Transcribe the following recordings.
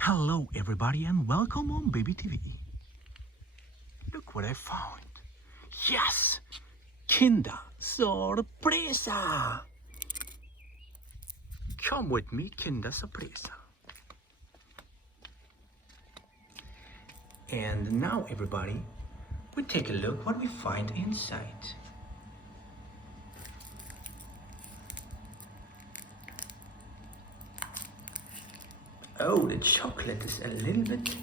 Hello everybody and welcome on Baby TV. Look what I found. Yes! Kinder Sorpresa! Come with me, Kinder Sorpresa. And now everybody, we take a look what we find inside. Oh, the chocolate is a little bit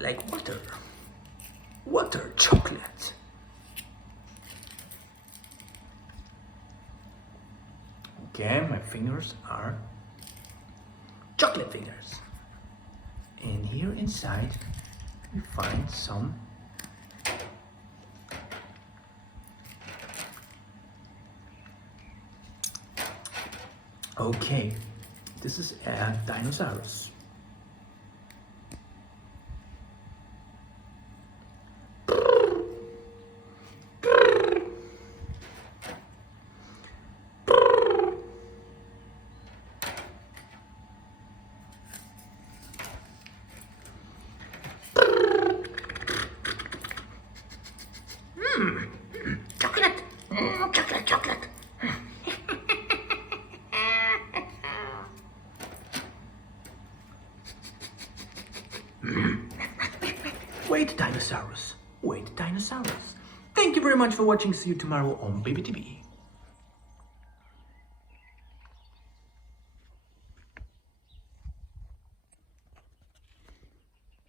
like water. Water chocolate. Okay, my fingers are chocolate fingers. And here inside we find some okay, this is a dinosaurus. Chocolate! Chocolate, chocolate! Wait, dinosaurs. Wait, dinosaurs. Thank you very much for watching. See you tomorrow on Baby TV.